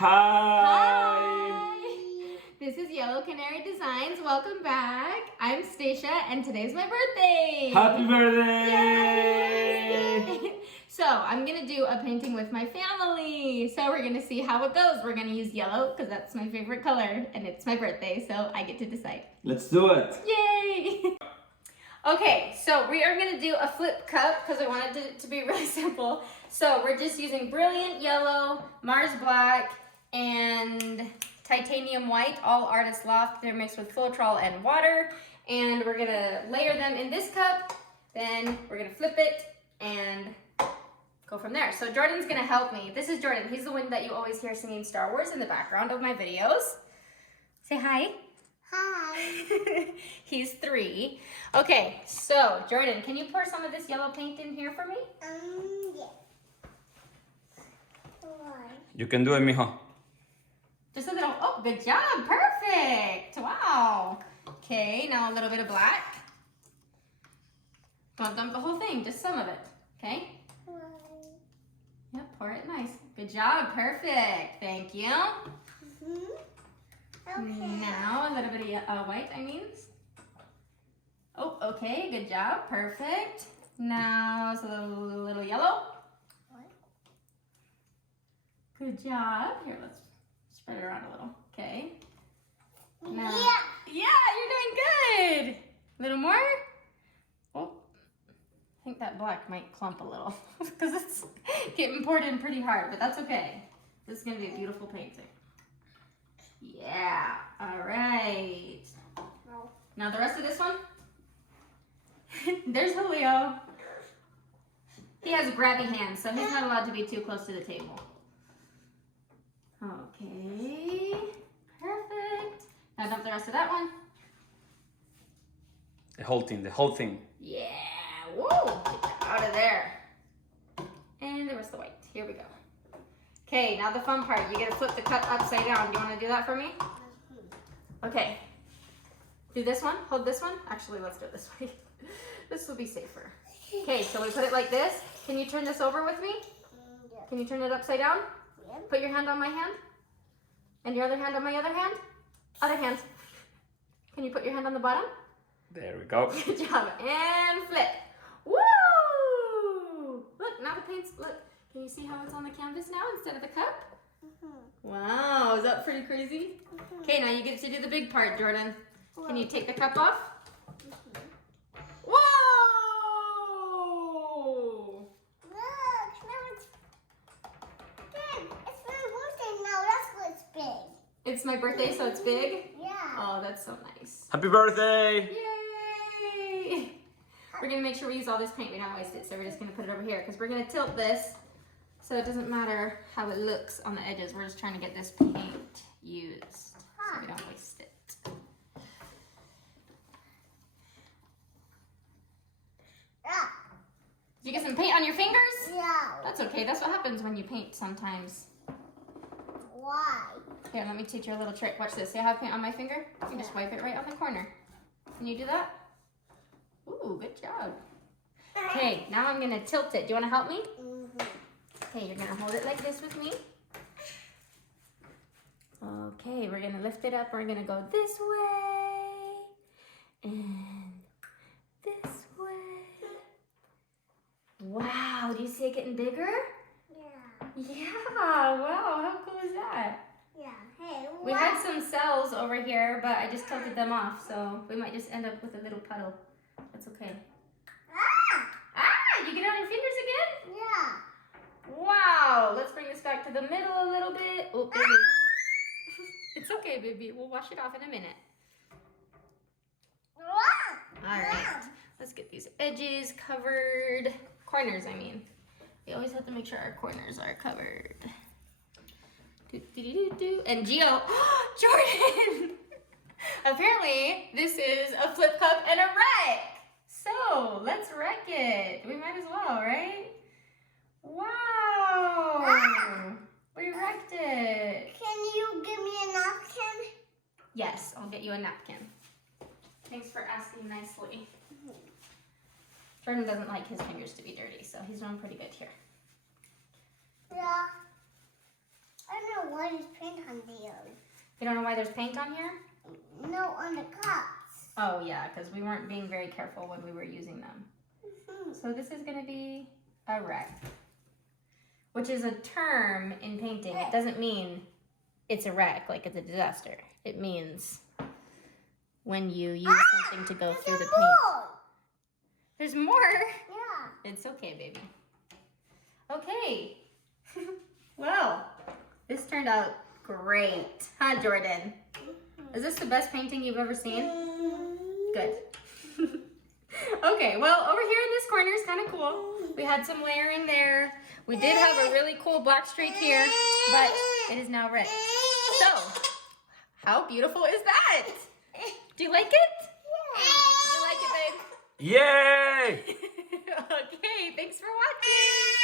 Hi! This is Yellow Canary Designs. Welcome back. I'm Stacia and today's my birthday. Happy birthday! Yay! So I'm going to do a painting with my family. So we're going to see how it goes. We're going to use yellow because that's my favorite color and it's my birthday, so I get to decide. Let's do it! Yay! Okay, so we are going to do a flip cup because I wanted it to be really simple. So we're just using Brilliant Yellow, Mars Black, and Titanium White, all Artist Loft. They're mixed with Floetrol and water. And we're going to layer them in this cup. Then we're going to flip it and go from there. So Jordan's going to help me. This is Jordan. He's the one that you always hear singing Star Wars in the background of my videos. Say hi. Hi. He's 3. Okay, so Jordan, can you pour some of this yellow paint in here for me? Yeah. Why? You can do it, mijo. Just a little, oh, good job, perfect. Wow. Okay, now a little bit of black. Don't dump the whole thing, just some of it, okay? Why? Yep, pour it nice. Good job, perfect. Thank you. Okay. Now a little bit of white, Oh, okay, good job, perfect. Now it's a little yellow. What? Good job. Here, let's spread it around a little. Okay. Now, yeah, you're doing good. A little more. Oh, I think that black might clump a little because it's getting poured in pretty hard, but that's okay. This is gonna be a beautiful painting. Yeah. All right. No. Now the rest of this one. There's Julio. He has grabby hands, so he's not allowed to be too close to the table. Okay, perfect. Now dump the rest of that one. The whole thing. Yeah, whoa, get that out of there. And the rest of the white, here we go. Okay, now the fun part, you gotta flip the cup upside down. Do you wanna do that for me? Okay, do this one, hold this one. Actually, let's do it this way. This will be safer. Okay, so we put it like this. Can you turn this over with me? Yeah. Can you turn it upside down? Yeah. Put your hand on my hand. And your other hand on my other hand. Other hand. Can you put your hand on the bottom? There we go. Good job. And flip. Woo! Look, now the paint's, look. Can you see how it's on the canvas now instead of the cup? Wow, is that pretty crazy? Okay, now you get to do the big part, Jordan. Can you take the cup off? Whoa! Look, now it's big. It's my birthday now. That's why it's big. It's my birthday, so it's big? Yeah. Oh, that's so nice. Happy birthday! Yay! We're gonna make sure we use all this paint. We don't waste it, so we're just gonna put it over here because we're gonna tilt this so it doesn't matter how it looks on the edges. We're just trying to get this paint used so we don't waste it. Did you get some paint on your fingers? Yeah. That's okay. That's what happens when you paint sometimes. Why? Here, let me teach you a little trick. Watch this. See, I have paint on my finger? You can just wipe it right on the corner. Can you do that? Ooh, good job. Okay, now I'm going to tilt it. Do you want to help me? Okay, you're going to hold it like this with me. Okay, we're going to lift it up. We're going to go this way and this way. Wow, do you see it getting bigger? Yeah. Yeah, wow, how cool is that? Yeah. Hey, what? We had some cells over here, but I just tilted them off, so we might just end up with a little puddle. That's okay. Ah, you get it on your fingers again? Yeah. Wow, let's bring this back to the middle a little bit. Oh, baby. It's okay, baby. We'll wash it off in a minute. All right, let's get these edges covered. Corners, I mean. We always have to make sure our corners are covered. And Gio, Jordan! Apparently, this is a flip cup and a wreck. So, let's wreck it. We might as well, right? Wow! We wrecked it. Can you give me a napkin? Yes, I'll get you a napkin. Thanks for asking nicely. Jordan doesn't like his fingers to be dirty, so he's doing pretty good here. Yeah. I don't know what his You don't know why there's paint on here? No, on the cups. Oh yeah, because we weren't being very careful when we were using them. So this is gonna be a wreck, which is a term in painting. It doesn't mean it's a wreck, like it's a disaster. It means when you use something to go through the paint. More. There's more. Yeah. It's okay, baby. Okay. Well, this turned out great. Huh, Jordan? Is this the best painting you've ever seen? Good. Okay, well, over here in this corner is kind of cool. We had some layering there. We did have a really cool black streak here, but it is now red. So, how beautiful is that? Do you like it? Yeah. Do you like it, babe? Yay! Okay, thanks for watching.